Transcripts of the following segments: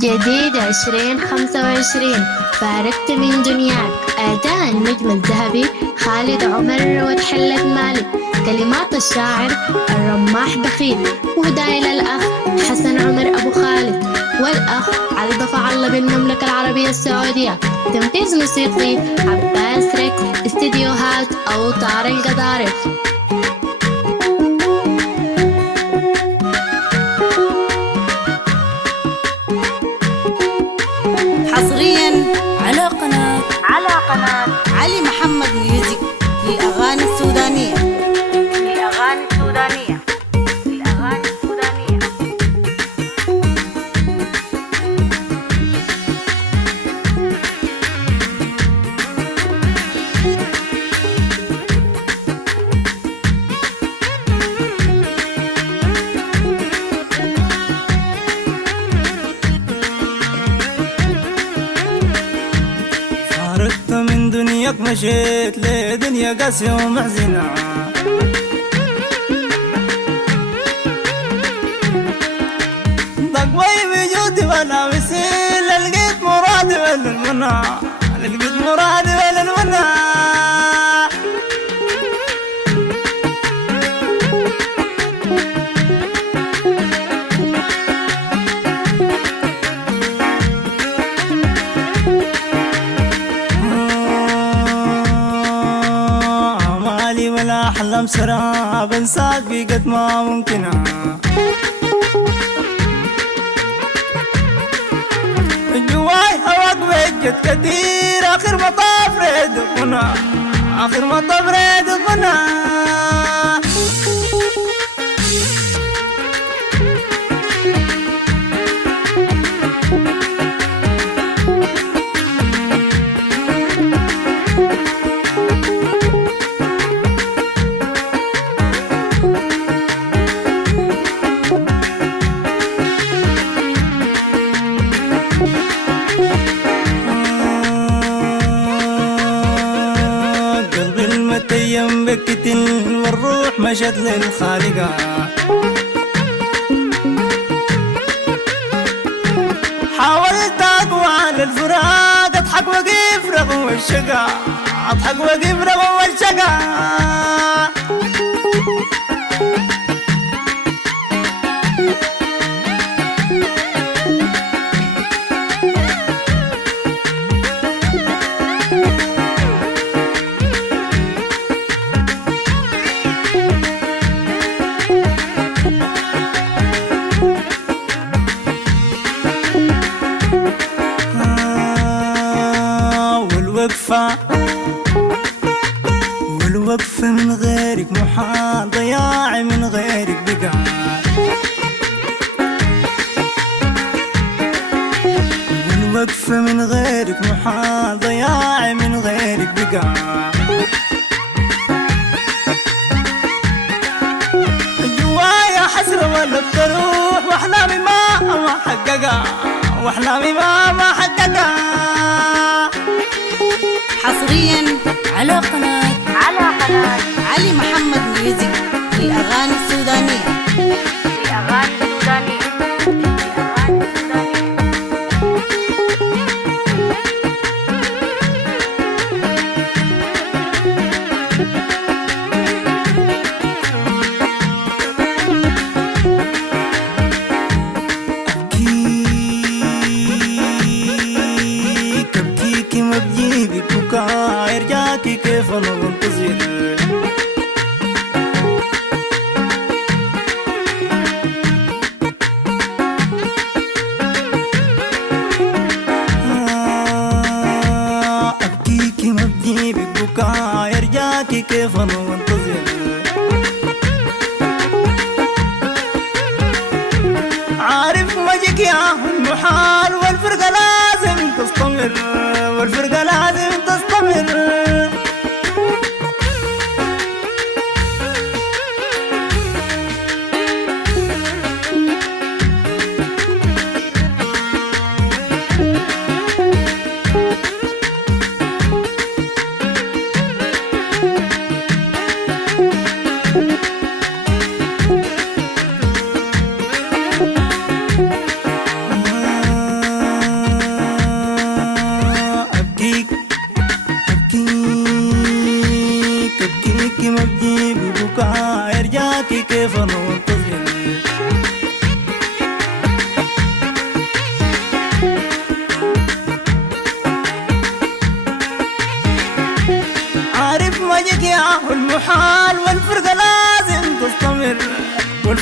جديد 2025 فارقت من دنياك. أداء النجم الذهبي خالد عمر وتحلت مالك. كلمات الشاعر الرماح بخيت. وهدايا الأخ حسن عمر أبو خالد والأخ علي ضفع الله بالمملكة العربية السعودية. تنفيذ موسيقي عباس ريكس. استديوهات أوتار القضارف. حصريا على قناة علي محمد ميوزك للأغاني السودانية. فارقت من دنياك مشيت لدنيا قاسية ومحزنة. ضاق بي بجودي وانا مسيل. لقيت مرادي ولا المنى. لقيت مرادي ولا المنى. ولا أحلام سراب انساك بقد ما ممكنة. جواي هواك بجد كتير. آخر مطاف ريد الغنى. آخر مطاف ريد الغنى. تيم بكتل والروح مشت للخالقة. حاولت أقوى على الفراق. أضحك وقف رغم الشقا. أضحك وقف رغم الشقا. والوقفة من غيرك محال. ضياعي من غيرك بقى. والوقفة من غيرك محال. ضياعي من غيرك بقى. جوايا حسرة ولا بتروح. واحلامي ما حققها. واحلامي ما حققها. حصريا على قناة علي محمد ميوزك للأغاني السودانية. أبكيكي ما بجيبك بكاء. يرجاكي كيف أنا منتظر. أبكيكي ما بجيبك بكاء. يرجاكي كيف أنا منتظر. عارف مجيك يا المحال. والفرقة لازم تستمر. والفرقة لازم تستمر.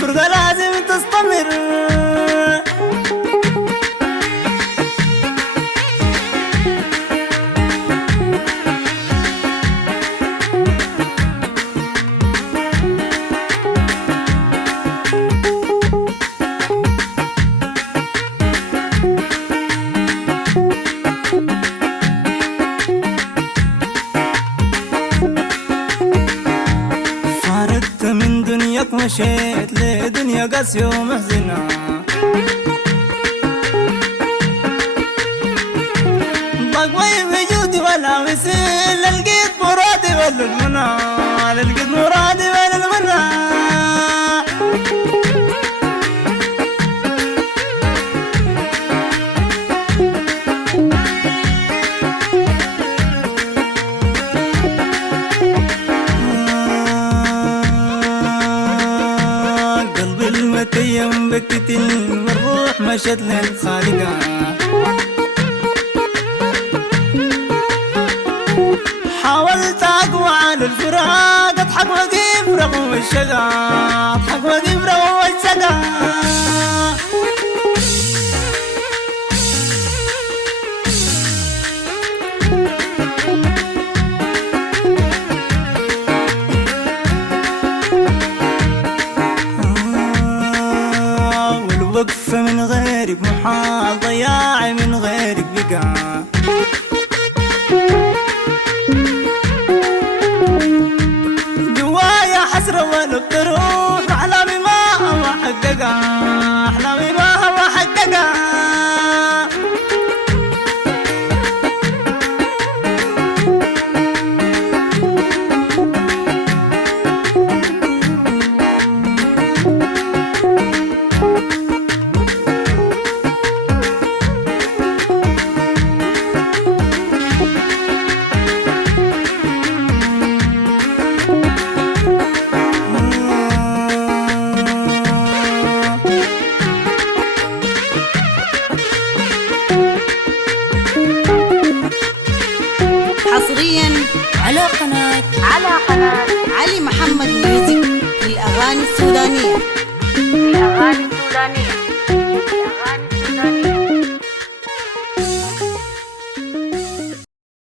والفرقة لازم تستمر. فارقت من دنياك مشيت لدنيا قاسية ومحزنة، ضاق مي وجودي ولا مثيل، لقيت مرادي ولا المنى، لقيت مرادي ولا المنى. قلبي المتيم بكتل والروح مشت للخالقة، حاولت اقوى على الفراق، اضحك واقيم رغم الشقا، اضحك واقيم رغم الشقا. والوقف من غيرك محال، ضياعي من غيرك بقى، جوايا حسرة ولا بتروح، أحلامي ما هو حققها، أحلامي ما هو حققها. حصريا على قناة علي محمد ميوزك للأغاني السودانية.